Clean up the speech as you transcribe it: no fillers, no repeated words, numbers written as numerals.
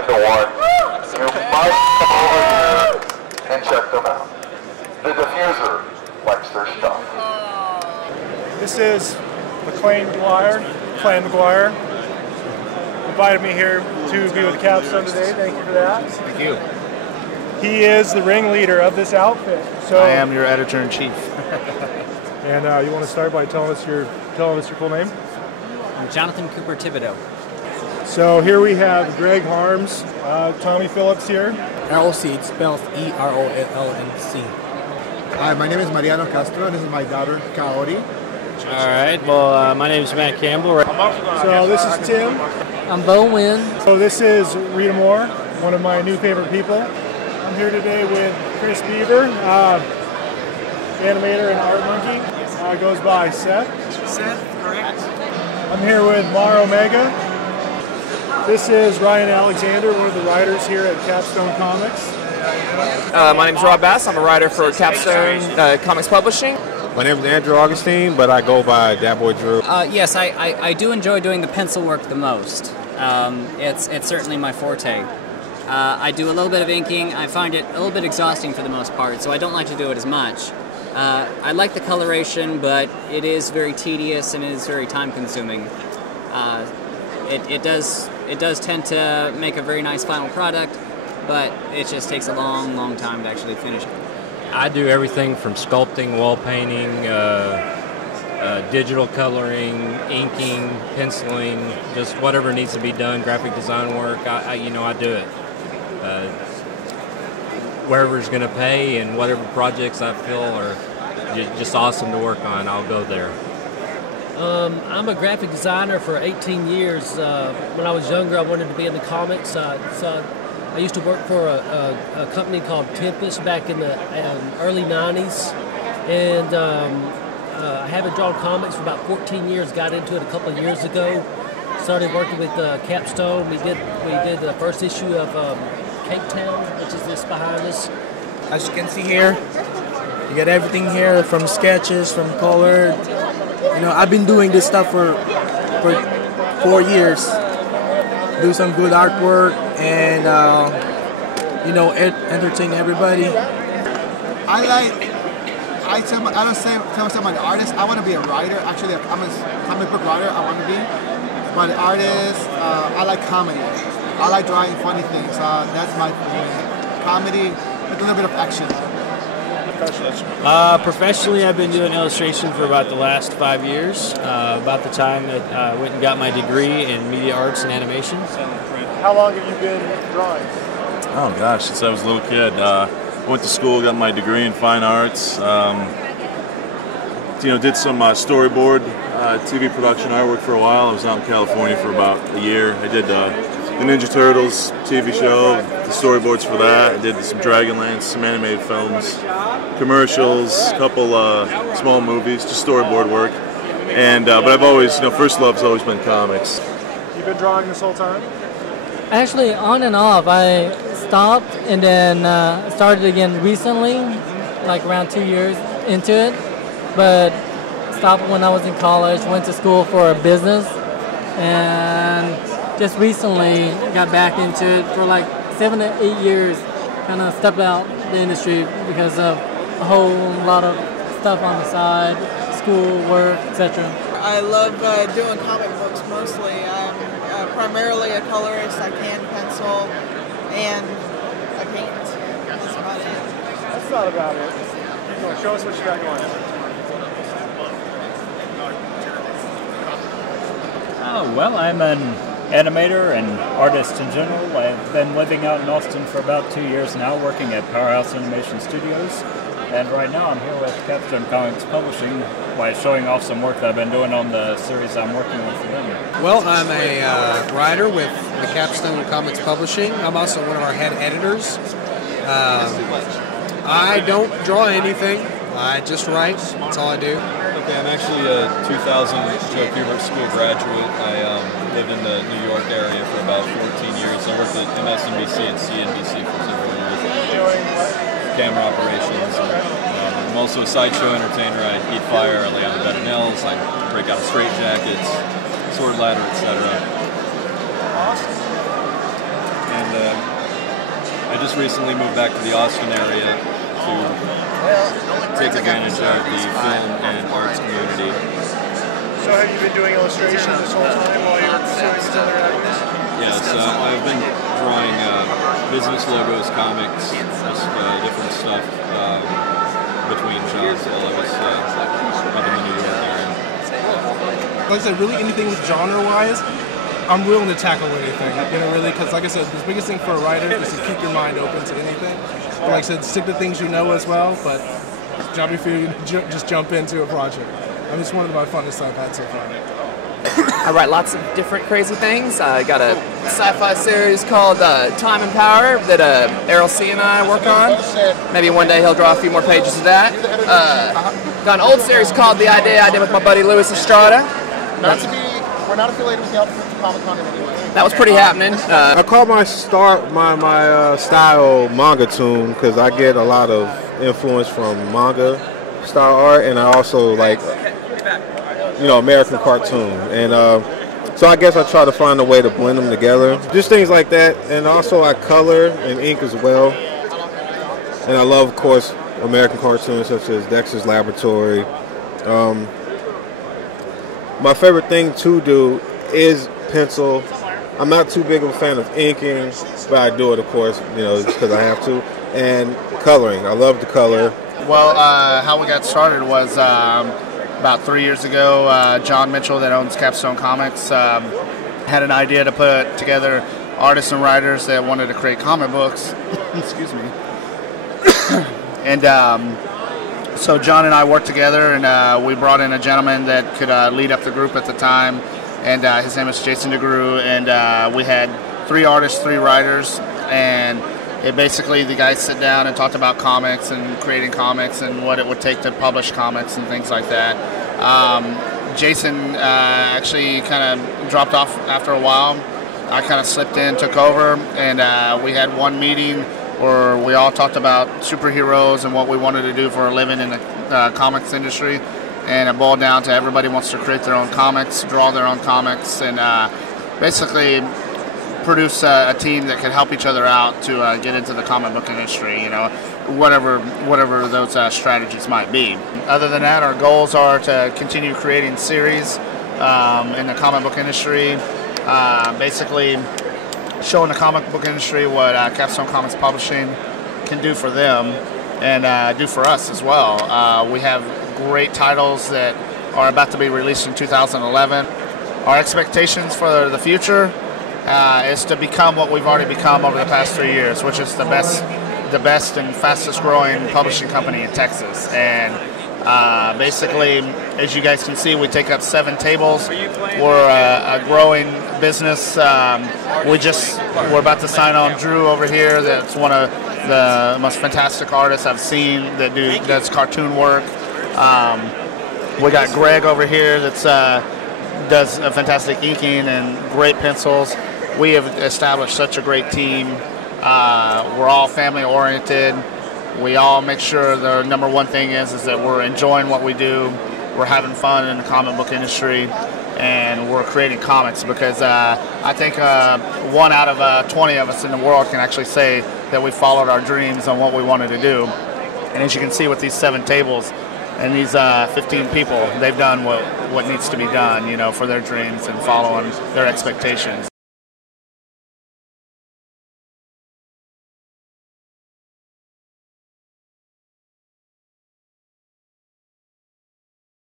into one, you must come over here and check them out. The diffuser likes their stuff. This is Clan McGuire. Invited me here to be with Capstone today. Thank you for that. Thank you. He is the ringleader of this outfit. So I am your editor-in-chief. And you want to start by telling us your full name? I'm Jonathan Cooper Thibodeau. So here we have Greg Harms, Tommy Phillips here. R-O-C, it spells E-R-O-L-N-C. Hi, my name is Mariano Castro, and this is my daughter, Kaori. All right, well, my name is Matt Campbell. So this is Tim. I'm Bo Wynn. So this is Rita Moore, one of my new favorite people. I'm here today with Chris Beaver, animator and art monkey. Goes by Seth. Seth, correct. I'm here with Mar Omega. This is Ryan Alexander, one of the writers here at Capstone Comics. My name is Rob Bass. I'm a writer for Capstone Comics Publishing. My name is Andrew Augustine, but I go by Dat Boy Drew. Yes, I do enjoy doing the pencil work the most. It's certainly my forte. I do a little bit of inking. I find it a little bit exhausting for the most part, so I don't like to do it as much. I like the coloration, but it is very tedious and it is very time-consuming. It does tend to make a very nice final product, but it just takes a long, long time to actually finish it. I do everything from sculpting, wall painting, digital coloring, inking, penciling, just whatever needs to be done, graphic design work. I do it. Wherever's going to pay and whatever projects I feel are just awesome to work on, I'll go there. I'm a graphic designer for 18 years. When I was younger, I wanted to be in the comics. So I used to work for a company called Tempest back in the early 90s. And I haven't drawn comics for about 14 years. Got into it a couple of years ago. Started working with Capstone. We did the first issue of Cape Town, which is this behind us. As you can see here, you get everything here from sketches, from color. You know, I've been doing this stuff for 4 years. Do some good artwork and entertain everybody. I don't tell myself I'm an artist. I want to be a writer. Actually, I'm a comic book writer. I want to be. But an artist, I like comedy. I like drawing funny things. That's my thing. Comedy with a little bit of action. Professionally, I've been doing illustration for about the last 5 years, about the time that I went and got my degree in media arts and animation. How long have you been drawing? Oh gosh, since I was a little kid. Went to school, got my degree in fine arts. Did some storyboard TV production artwork for a while. I was out in California for about a year. I did the Ninja Turtles TV show, the storyboards for that. I did some Dragonlance, some animated films, commercials, a couple small movies, just storyboard work. And but I've always, first love's always been comics. You've been drawing this whole time? Actually, on and off. I stopped and then started again recently, like around 2 years into it. But stopped when I was in college, went to school for a business, and just recently got back into it for like 7 to 8 years. Kind of stepped out the industry because of a whole lot of stuff on the side, school, work, etc. I love doing comic books mostly. I'm primarily a colorist. I can pencil and I paint. That's about it. That's not about it. Show us what you got going. Well, I'm an animator and artist in general. I've been living out in Austin for about 2 years now, working at Powerhouse Animation Studios. And right now I'm here with Capstone Comics Publishing by showing off some work that I've been doing on the series I'm working on for them. Well, I'm a writer with the Capstone Comics Publishing. I'm also one of our head editors. I don't draw anything. I just write. That's all I do. Okay, I'm actually a 2000 Joe Kubert School graduate. I lived in the New York area for about 14 years. I worked at MSNBC and CNBC for several years. Camera operations. I'm also a sideshow entertainer. I eat fire, I lay on the bed of nails, I break out of straitjackets, sword ladder, etc. And and I just recently moved back to the Austin area to take advantage of the film and arts community. So have you been doing illustration this whole time while you were pursuing these other avenues? Yes, I've been drawing business logos, comics, just different stuff between jobs while I was up in the New York area. Like I said, really anything with genre-wise, I'm willing to tackle anything, really, because like I said, the biggest thing for a writer is to keep your mind open to anything. But like I said, stick to things you know as well, but job you feel you just jump into a project. I mean, it's one of my funnest I've had so far. I write lots of different crazy things. I got a sci-fi series called Time and Power that Errol C. and I work on. Maybe one day he'll draw a few more pages of that. Got an old series called The Idea I did with my buddy Louis Estrada. We're not affiliated with the Comic Con in any way. That was pretty happening. I call my style manga tune because I get a lot of influence from manga style art, and I also like American cartoon, and so I guess I try to find a way to blend them together, just things like that. And also I color and ink as well, and I love, of course, American cartoons such as Dexter's Laboratory. My favorite thing to do is pencil. I'm not too big of a fan of inking, but I do it, of course, just because I have to. And coloring. I love to color. Well, how we got started was about 3 years ago. John Mitchell, that owns Capstone Comics, had an idea to put together artists and writers that wanted to create comic books. Excuse me. And so John and I worked together, and we brought in a gentleman that could lead up the group at the time, and his name is Jason DeGrew, and we had 3 artists, 3 writers, and it basically, the guys sit down and talked about comics and creating comics and what it would take to publish comics and things like that. Jason actually kind of dropped off after a while. I kind of slipped in, took over, and we had one meeting where we all talked about superheroes and what we wanted to do for a living in the comics industry. And it boiled down to everybody wants to create their own comics, draw their own comics, and basically produce a team that can help each other out to get into the comic book industry, whatever those strategies might be. Other than that, our goals are to continue creating series in the comic book industry, basically showing the comic book industry what Capstone Comics Publishing can do for them and do for us as well. We have great titles that are about to be released in 2011. Our expectations for the future is to become what we've already become over the past 3 years, which is the best and fastest growing publishing company in Texas. And basically, as you guys can see, we take up 7 tables. We're a growing business. We're about to sign on Drew over here. That's one of the most fantastic artists I've seen that does cartoon work. We got Greg over here that's does a fantastic inking and great pencils. We have established such a great team. We're all family oriented. We all make sure the number one thing is that we're enjoying what we do. We're having fun in the comic book industry, and we're creating comics because I think 1 out of 20 of us in the world can actually say that we followed our dreams on what we wanted to do. And as you can see with these 7 tables and these 15 people, they've done what needs to be done, for their dreams and following their expectations.